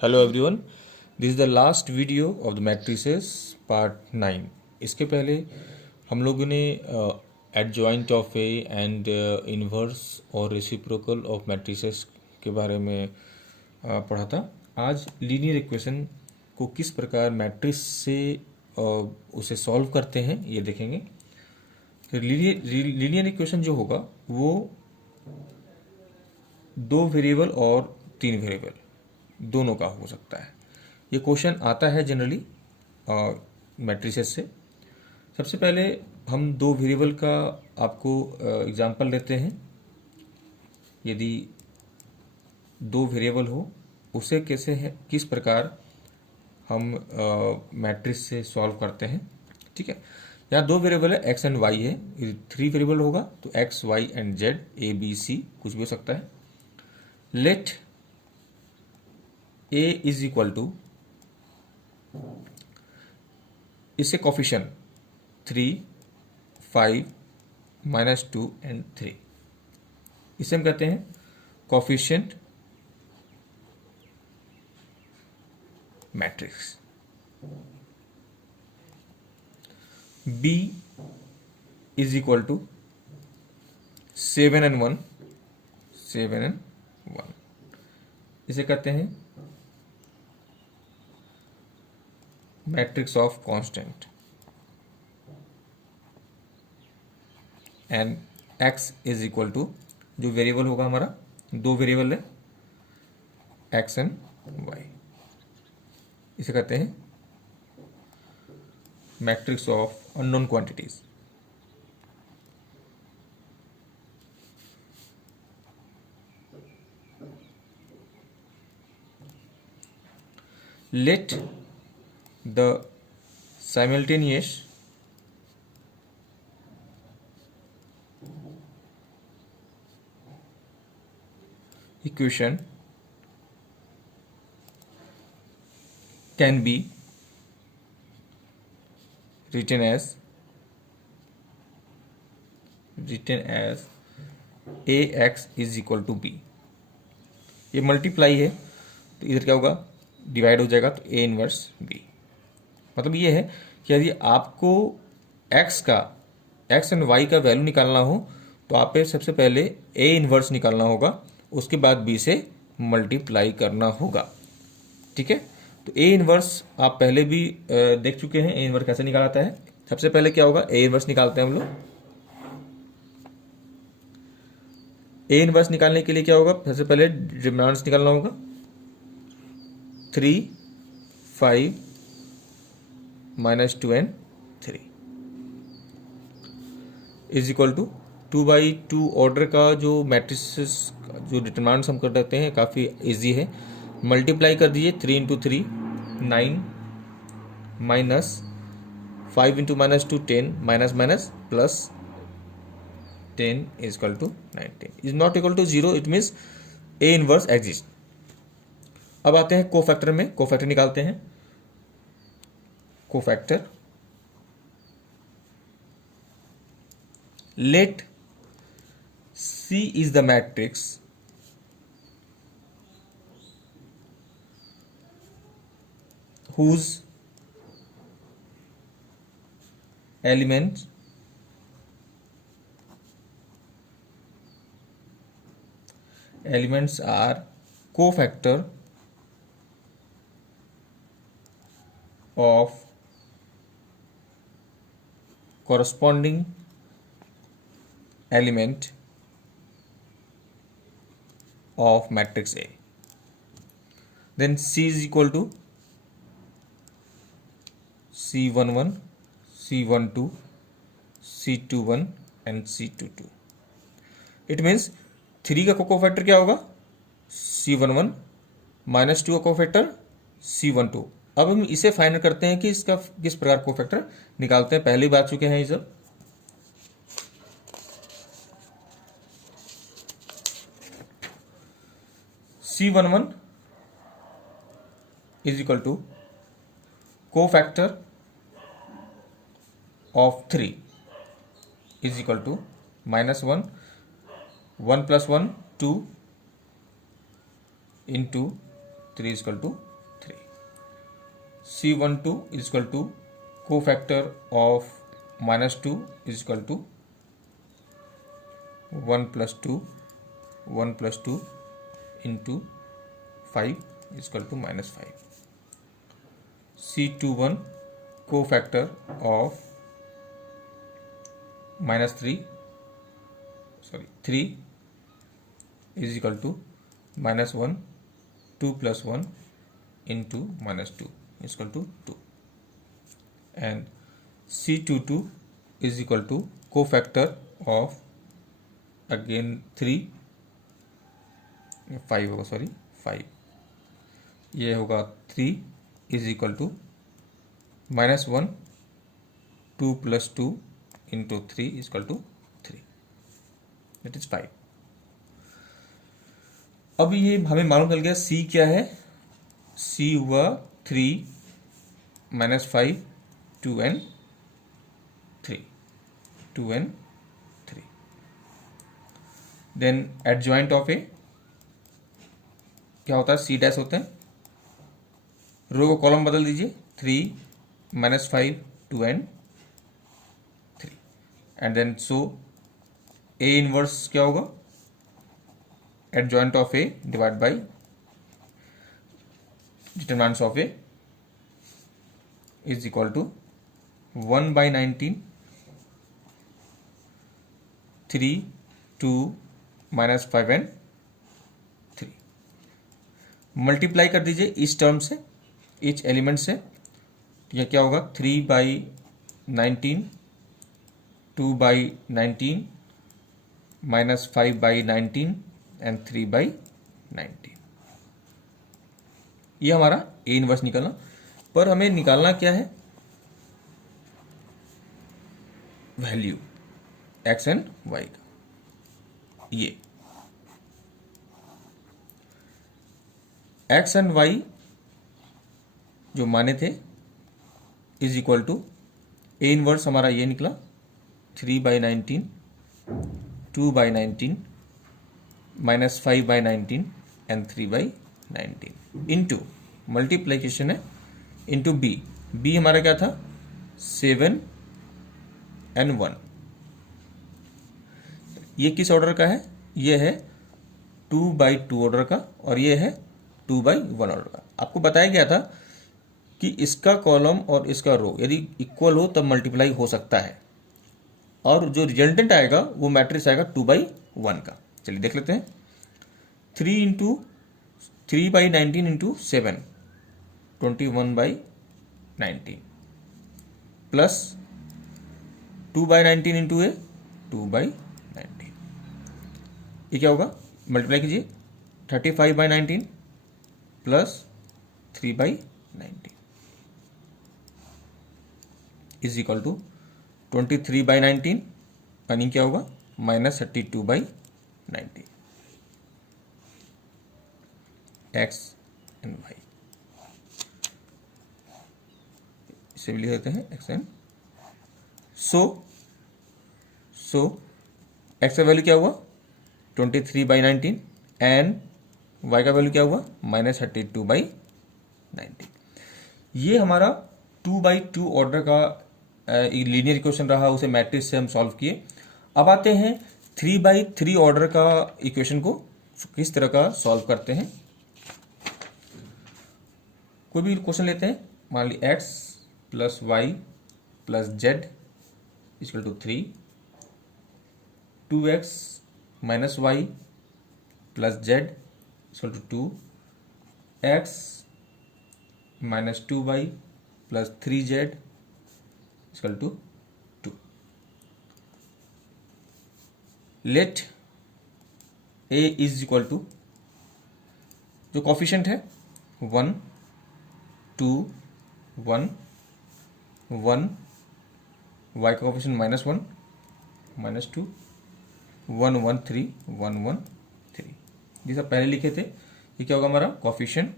Hello everyone, this is the last video of the matrices part 9। इसके पहले हम लोगों ने adjoint of A and inverse और रेसिप्रोकल ऑफ मैट्रिसेस के बारे में पढ़ा था। आज लीनियर इक्वेशन को किस प्रकार मैट्रिक्स से उसे सॉल्व करते हैं ये देखेंगे। तो लीनियर इक्वेशन जो होगा वो दो वेरिएबल और तीन वेरिएबल दोनों का हो सकता है। ये क्वेश्चन आता है जनरली मैट्रिसेस से। सबसे पहले हम दो वेरिएबल का आपको एग्जांपल लेते हैं। यदि दो वेरिएबल हो उसे कैसे है किस प्रकार हम मैट्रिक्स से सॉल्व करते हैं। ठीक है, यहाँ दो वेरिएबल है एक्स एंड वाई है। थ्री वेरिएबल होगा तो x y and z a b c कुछ भी हो सकता है। Let a is equal to इससे कोफिशिएंट 3, 5, -2 एंड 3। इसे हम कहते हैं coefficient matrix. b is equal to 7 and 1, 7 and 1। इसे कहते हैं matrix of constant. And x is equal to जो वेरिएबल होगा हमारा, दो वेरिएबल है x एंड y, इसे कहते हैं matrix of unknown quantities. Let the simultaneous equation can be written as ax is equal to b। ये मल्टीप्लाई है तो इधर क्या होगा, डिवाइड हो जाएगा तो a इनवर्स b। मतलब ये है कि यदि आपको x एंड y का वैल्यू निकालना हो तो आप सबसे पहले a इनवर्स निकालना होगा, उसके बाद b से मल्टीप्लाई करना होगा। ठीक है, तो a इनवर्स आप पहले भी देख चुके हैं। a इनवर्स कैसे निकालता है। सबसे पहले क्या होगा, a इनवर्स निकालते हैं हम लोग। a इनवर्स निकालने के लिए क्या होगा, सबसे पहले डिटरमिनेंट्स निकालना होगा। 3, 5, -2 and 3 is equal to 2/2 order का जो मैट्रिसेस जो डिटरमिनेंट्स हम कर देते हैं काफ़ी इजी है। मल्टीप्लाई कर दीजिए 3 × 3 9, -5 × -2 10, minus plus 10 is equal to 19 is not equal to 0। It means A inverse exist. अब आते हैं कोफैक्टर में, कोफैक्टर निकालते हैं। Cofactor let C is the matrix whose elements are cofactor of corresponding element of matrix A. Then C is equal to C11, C12, C21 and C22। It means 3 का cofactor क्या होगा, C11, -2 का cofactor C12। अब हम इसे find करते हैं कि इसका किस प्रकार कोफैक्टर निकालते हैं। पहले ही बात चुके हैं ये सब। C11 is equal to cofactor of 3 is equal to -1, 1 + 1 2 into 3 is equal to 3. C12 is equal to cofactor of -2 is equal to 1 + 2 1 + 2 into 5 is equal to -5. C21 cofactor of -3 is equal to -1 2 + 1 into -2 is equal to 2. And C22 is equal to cofactor of again 3 5 होगा, sorry 5, ये होगा 3 is equal to -1 2 + 2 into 3 is equal to 3, that is 5. अब ये हमें मालूम चल गया C क्या है. C हुआ 3 - 5 2n 3 2n 3. Then adjoint of ए क्या होता है, C डैश होते हैं. रो को कॉलम बदल दीजिए, 3 - 5 2n 3. And then so A inverse क्या होगा, adjoint of A divided by determinants of A is equal to 1/19 3 2 -5n 3. Multiply कर दीजिए इस टर्म से, इच एलिमेंट से. यह क्या होगा, 3/19 2/19 -5/19 एंड 3/19. ये हमारा ए इनवर्स निकलना. पर हमें निकालना क्या है, वैल्यू एक्स एंड वाई का. ये एक्स एंड वाई जो माने थे is equal to A inverse हमारा ये निकला 3/19 2/19 -5/19 एंड 3/19 इंटू मल्टीप्लीकेशन है इंटू बी. बी हमारा क्या था, 7 and 1. ये किस ऑर्डर का है, ये है 2/2 ऑर्डर का और ये है 2/1 ऑर्डर का. आपको बताया गया था कि इसका कॉलम और इसका रो यदि इक्वल हो तब मल्टीप्लाई हो सकता है, और जो रिजल्टेंट आएगा वो मैट्रिक्स आएगा 2/1 का. चलिए देख लेते हैं. 3/19 इंटू 7 21/19 प्लस 2/19 इंटू ए 2/19. ये क्या होगा, मल्टीप्लाई कीजिए 35/19 प्लस 3/19 इज इक्वल टू 23/19. यानी क्या होगा, -32/19. एक्स एंड वाई इसे भी लिख देते हैं एक्स एंड. सो एक्स का वैल्यू क्या हुआ 23/19 एंड वाई का वैल्यू क्या हुआ -32/19. ये हमारा 2/2 ऑर्डर का लीनियर इक्वेशन रहा, उसे मैट्रिक्स से हम सॉल्व किए. अब आते हैं 3/3 ऑर्डर का इक्वेशन को किस तरह का सॉल्व करते हैं. कोई भी क्वेश्चन लेते हैं, मान ली x + y + z equal to 3, 2x - y + z equal to 2, x - 2y + 3z equal to 2. Let a is equal to, जो कॉफिशिएंट है 1 2 1 1, y का कॉफिशिएंट -1 -2 1 1 3 1 1 3. ये सब पहले लिखे थे. ये क्या होगा हमारा coefficient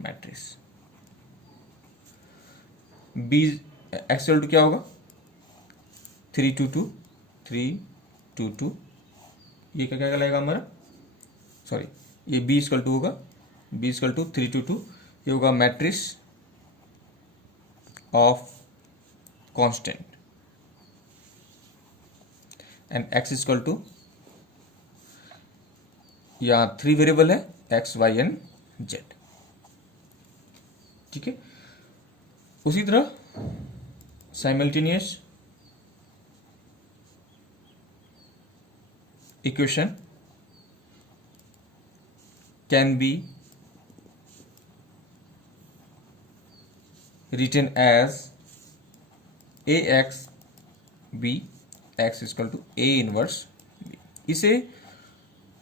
matrix. B X equal to क्या होगा 3 2 2 3 2 2. ये क्या क्या लगेगा हमारा, सॉरी ये b इक्वल टू होगा, b इक्वल टू 3 2 2, ये होगा matrix of constant, and x equal to, यहाँ 3 वेरिएबल है x y एंड z। ठीक है, उसी तरह simultaneous equation can be written as ax b x equal to a inverse b। इसे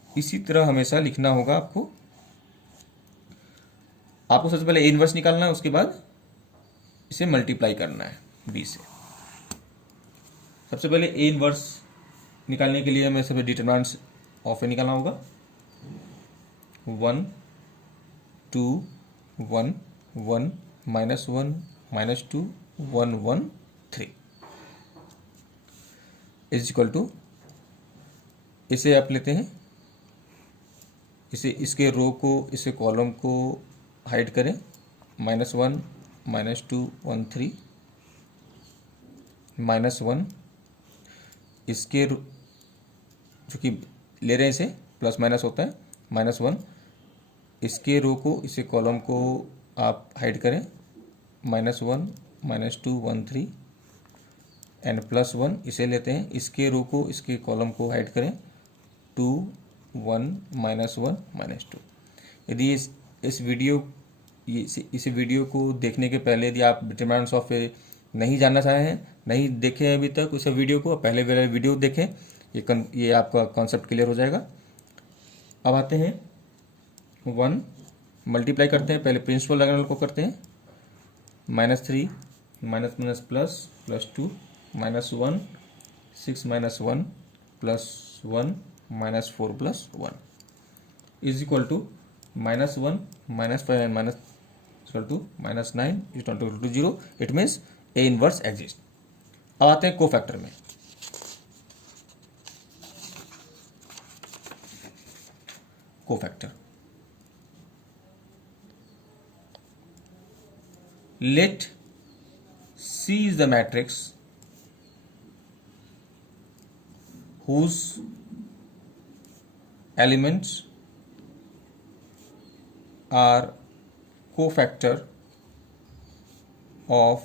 इसी तरह हमेशा लिखना होगा आपको। आपको सबसे पहले a इनवर्स निकालना है, उसके बाद इसे मल्टीप्लाई करना है b से। सबसे पहले a इनवर्स निकालने के लिए हमें सबसे डिटरमिनेंट्स ऑफ ए निकालना होगा। 1 2 1 1 -1 -2 1 1 3 इज इक्वल टू, इसे आप लेते हैं, इसे इसके रो को, इसे कॉलम को हाइड करें, -1 -2 1 3 -1, इसके जो कि ले रहे हैं इसे प्लस माइनस होता है, -1, इसके रो को, इसे कॉलम को आप हाइड करें, -1 -2 1 3 एंड +1, इसे लेते हैं, इसके रो को, इसके कॉलम को हाइड करें, 2 1 -1 -2। यदि इस वीडियो को देखने के पहले यदि आप डिटरमिनेंट्स ऑफ ए नहीं जानना चाहे हैं, नहीं देखे हैं अभी तक उस वीडियो को, पहले वाले वीडियो देखें, ये आपका कॉन्सेप्ट क्लियर हो जाएगा। अब आते हैं 1 मल्टीप्लाई करते हैं, पहले प्रिंसिपल डायगोनल को करते हैं, -3 -+ +2 -1 6 -1 +1 -4 +1 is equal to -1 -5 and -9 is not equal to 0। It means A inverse exist. अब आते हैं कोफैक्टर में। Cofactor, let C is the matrix whose elements are cofactor of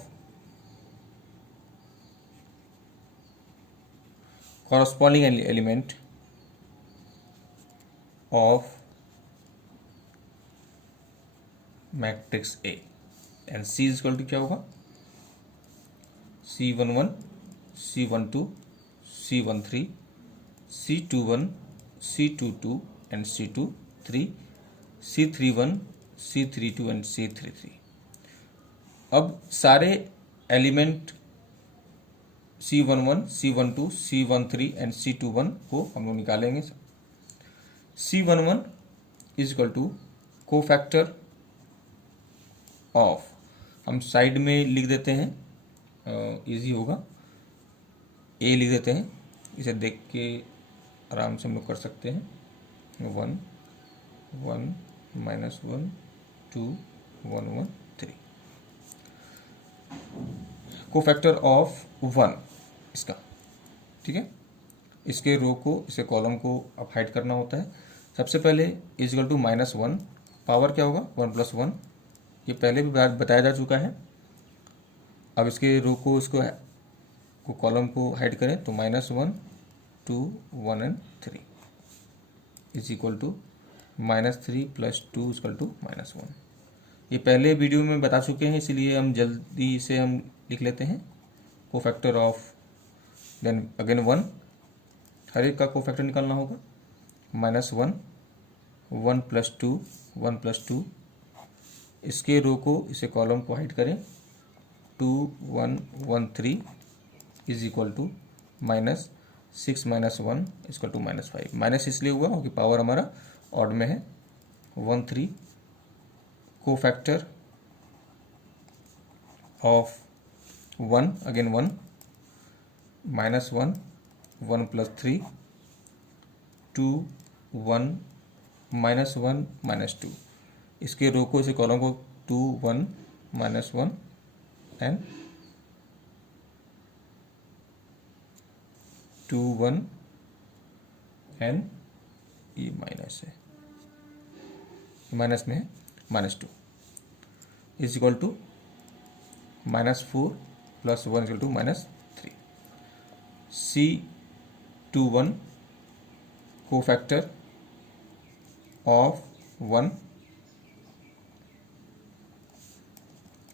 corresponding element of matrix A, and C is equal to क्या होगा, C11 C12 C13 C21 C22 and C23 C31 C32 and C33। अब सारे element C11 C12 C13 and C21 को हम लोग निकालेंगे। C11 is equal to cofactor of, हम side में लिख देते हैं, इजी होगा, ए लिख देते हैं, इसे देख के आराम से हम लोग कर सकते हैं। 1 1 -1 2 1 1 3 कोफैक्टर ऑफ 1 इसका। ठीक है, इसके रो को, इसे कॉलम को अब हाइड करना होता है। सबसे पहले इज इक्वल टू -1, पावर क्या होगा 1 + 1, ये पहले भी बताया जा चुका है। अब इसके रो को, इसको कॉलम को हाइड करें तो -1 2 1 and 3 is equal to -3 + 2 equal to -1। ये पहले वीडियो में बता चुके हैं, इसीलिए हम जल्दी इसे हम लिख लेते हैं। कोफैक्टर ऑफ, देन अगेन 1, हर एक का कोफैक्टर निकालना होगा, -1 1 + 2 1 + 2, इसके रो को, इसे कॉलम को हाइड करें, 2 1 1 3 is equal to -6 -1 equal to -5। Minus इसलिए हुआ क्योंकि पावर हमारा ऑड में है। 1 3 कोफैक्टर ऑफ 1, अगेन 1 -1 1 + 3 2 1 -1 -2, इसके रो को इसे कॉलम को 2 1 -1 एंड 2 1 एंड ये माइनस है, माइनस में है -2 is equal to -4 + 1 equal to -3। C21 cofactor of 1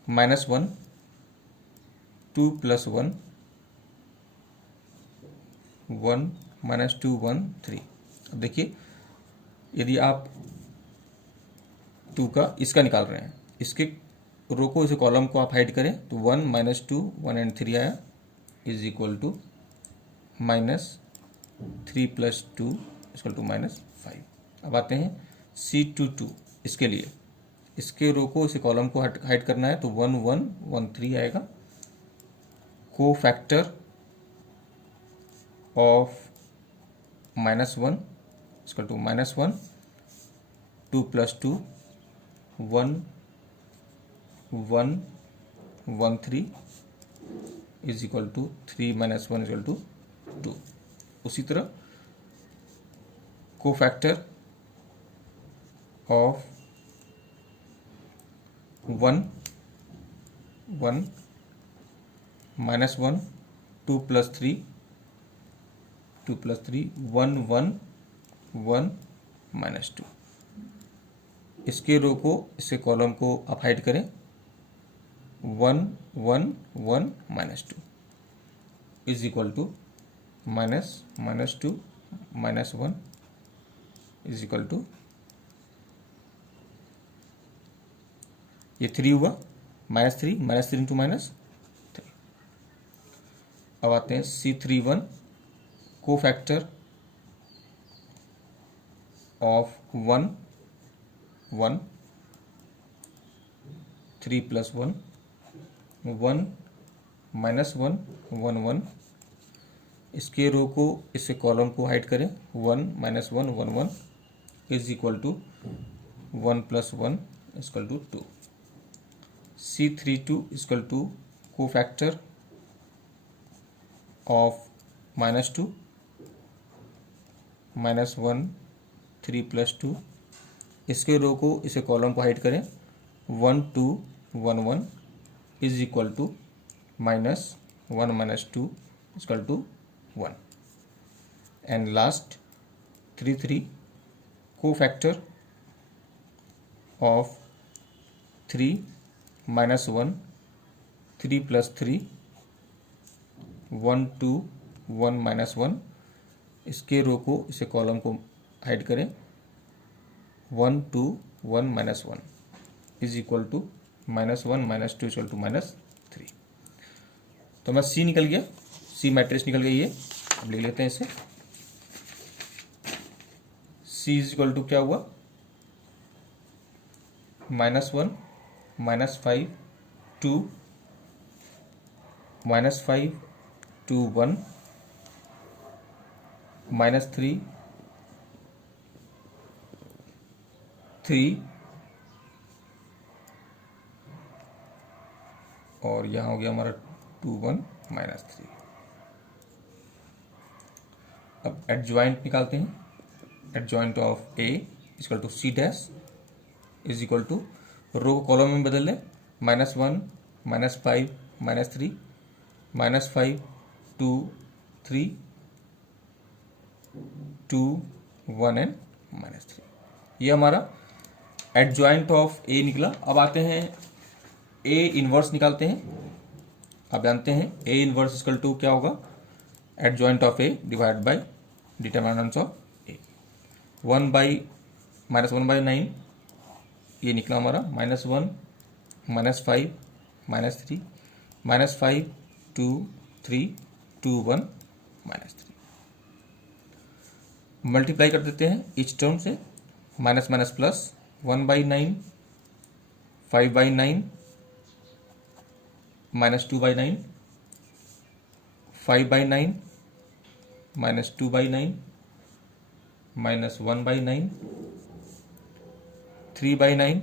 -1 2 + 1 1 -2 1 3। अब देखिए, यदि आप 2 का इसका निकाल रहे हैं, इसके रो को इसे कॉलम को आप हाइड करें तो 1 -2 1 एंड 3 आया is equal to -3 + 2 equal to -5। अब आते हैं C22, इसके लिए इसके रो को इसे कॉलम को हाइड करना है तो 1 1 1 3 आएगा। Cofactor of -1 equal to -1 2 + 2 1 1 1 3 is equal to 3 -1 equal to 2। उसी तरह को फैक्टर ऑफ 1 1 -1 2 + 3 2 + 3 1 1 1 -2, इसके रो को इसके कॉलम को आप हाइड करें 1 1 1 -2 is equal to -2 -1 is equal to ये 3 हुआ -3 इंटू -3। अब आते हैं C31 को फैक्टर ऑफ 1 1 3 + 1 1 -1 1 1, इसके रो को इससे कॉलम को हाइड करें 1 -1 1 1 is equal to 1 + 1 equal to 2। C32 equal to cofactor of -2 -1 3 + 2, इसके रो को इसे कॉलम को हाइड करें 1 2 1 1 is equal to -1 -2 equal to 1। And last 3 cofactor of 3 -1 3 + 3 1 2 1 -1, इसके रो को इसे कॉलम को हाइड करें 1 2 1 -1 is equal to -1 -2 equal to -3। तो हमारा C निकल गया, C मैट्रिक्स निकल गई है। अब लिख लेते हैं इसे। C इज इक्वल टू क्या हुआ -1 -5 2 -5 2 1 -3 3 और यहाँ हो गया हमारा 2 1 -3। अब एडजॉइंट निकालते हैं। Adjoint of A equal to C dash is equal to row को कॉलम में बदल लें -1 -5 -3 -5 2 3 2 1 एंड -3। ये हमारा एडजॉइंट ऑफ A निकला। अब आते हैं A इनवर्स निकालते हैं। आप जानते हैं A इनवर्स इक्वल टू क्या होगा, adjoint of A divide by determinant of A। 1/-9 ये निकला हमारा -1 -5 -3 -5 2 3 2 1 -3। मल्टीप्लाई कर देते हैं इच टर्म से, माइनस माइनस प्लस 1/9 5/9 -2/9 5/9 -2/9 -1/9 3/9,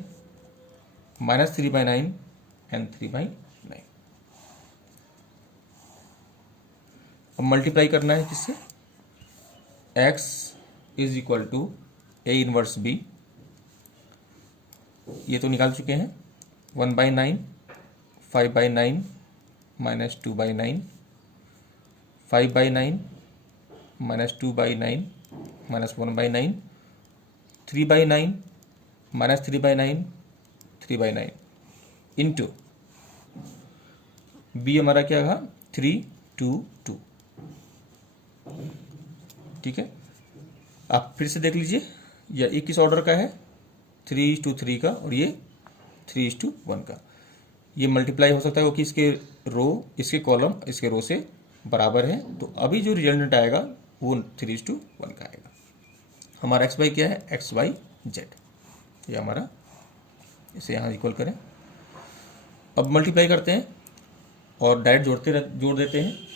-3/9 एंड 3/9। अब मल्टीप्लाई करना है किससे, x is equal to A inverse B, ये तो निकाल चुके हैं। 1/9, 5/9 -2/9, 5/9 -2/9 -1/9, 3/9 -3/9 3/9 इंटू बी हमारा क्या था 3 2 2। ठीक है, आप फिर से देख लीजिए, ये किस ऑर्डर का है, 3:3 का, और ये 3:1 का। ये मल्टीप्लाई हो सकता है क्योंकि इसके रो, इसके कॉलम इसके रो से बराबर है, तो अभी जो रिजल्ट आएगा वो 3:1 का आएगा। हमारा एक्स वाई क्या है, एक्स वाई जेड, ये हमारा, इसे यहाँ इक्वल करें। अब मल्टीप्लाई करते हैं और डायरेक्ट जोड़ देते हैं।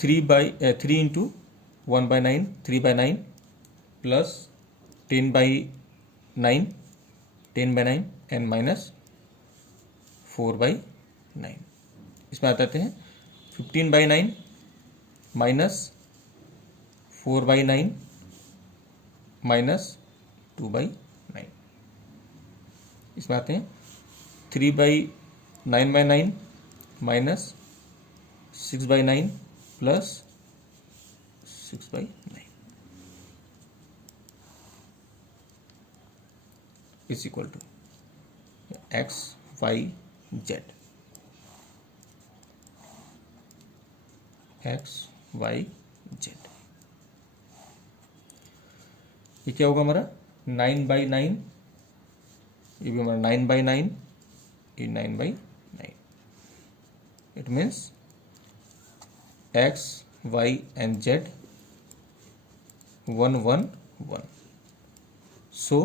3 इंटू 1/9 3/9 प्लस 10/9 10/9 एंड माइनस 4/9। इसमें आ जाते हैं 15/9 माइनस 4/9 माइनस 2/9। इसमें आते हैं 3/9/9 minus 6/9 plus 6/9 is equal to x y z, x y z. ये क्या होगा हमारा 9/9, ये भी हमारा 9/9, ये 9/9। It means x y and z 1 1 1। So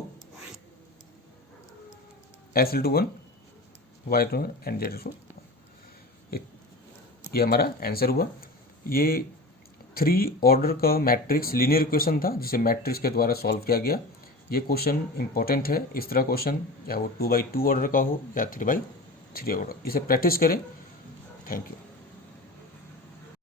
S = 1, Y = 1 एंड Z = 1। ये हमारा आंसर हुआ। ये 3 ऑर्डर का मैट्रिक्स लीनियर इक्वेशन था जिसे मैट्रिक्स के द्वारा सॉल्व किया गया। ये क्वेश्चन इंपॉर्टेंट है। इस तरह क्वेश्चन या वो 2/2 ऑर्डर का हो या 3/3 ऑर्डर, इसे प्रैक्टिस करें। Thank you.